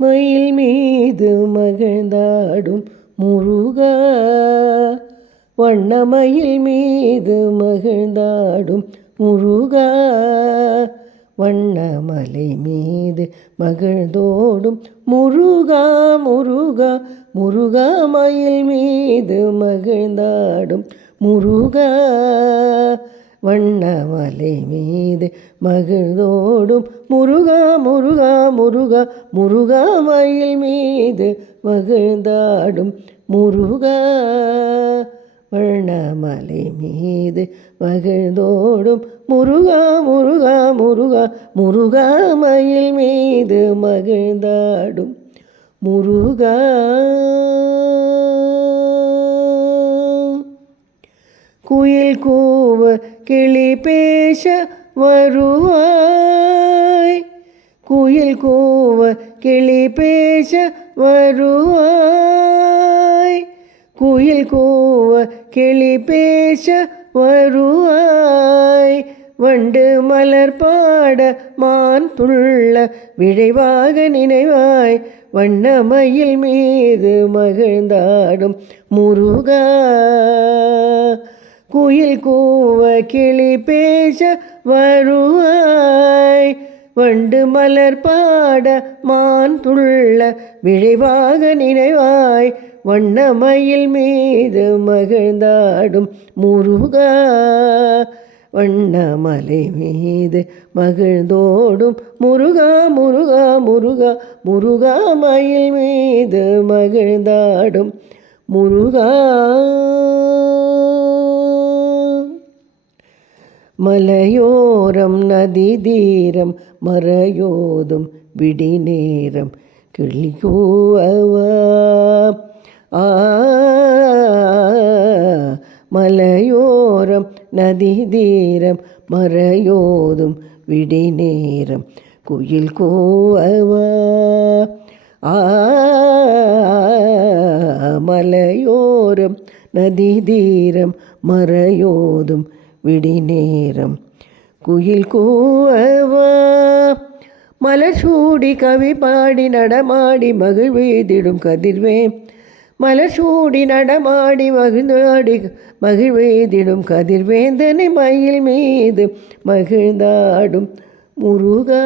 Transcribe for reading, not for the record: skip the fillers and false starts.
மயில் மீது மகிழ்ந்தாடும் முருகா, வண்ணமயில் மீது மகிழ்ந்தாடும் முருகா, வண்ணமலை மீது மகிழ்ந்தோடும் முருகா முருகா முருகா, மயில் மீது மகிழ்ந்தாடும் முருகா, வண்ணமலை மீது மகிழ்ந்தோடும் முருகா முருகா முருகா முருகா, மயில் மீது மகிழ்ந்தாடும் முருகா, வண்ணமலை மீது மகிழ்ந்தோடும் முருகா முருகா முருகா முருகா, மயில் மீது மகிழ்ந்தாடும் முருகா. குயில் கூவ கிளி பேச வருவாய், குயில் கூவ கிளி பேச வருவாய், குயில் கூவ கிளி பேச வருவாய், வண்டு மலர் பாட மான் துள்ள விழைவாக நினைவாய், வண்ணமயில் மீது மகிழ்ந்தாடும் முருகா. குயில் கூவ கிளி பேச வருவாய், வண்டு மலர் பாட மான் துள்ள விழைவாக நினைவாய், வண்ணமயில் மீது மகிழ்ந்தாடும் முருகா, வண்ணமலை மீது மகிழ்ந்தோடும் முருகா முருகா முருகா முருகா, மயில் மீது மகிழ்ந்தாடும் முருகா. மலையோரம் நதி தீரம் மறையோதும் விடி நேரம் கிளிகூவா, மலையோரம் நதி தீரம் மறையோதும் விடி நேரம் குயில் கூவா, மலையோரம் நதி தீரம் மறையோதும் விடி நேரம் குயில் கூவா, மலர் சூடி கவி பாடி நடமாடி மகிழ்வெய்திடும் கதிர்வேம், மலர் சூடி நடமாடி மகிழ்வெய்திடும் கதிர்வேந்தனை, மயில் மீது மகிழ்ந்தாடும் முருகா.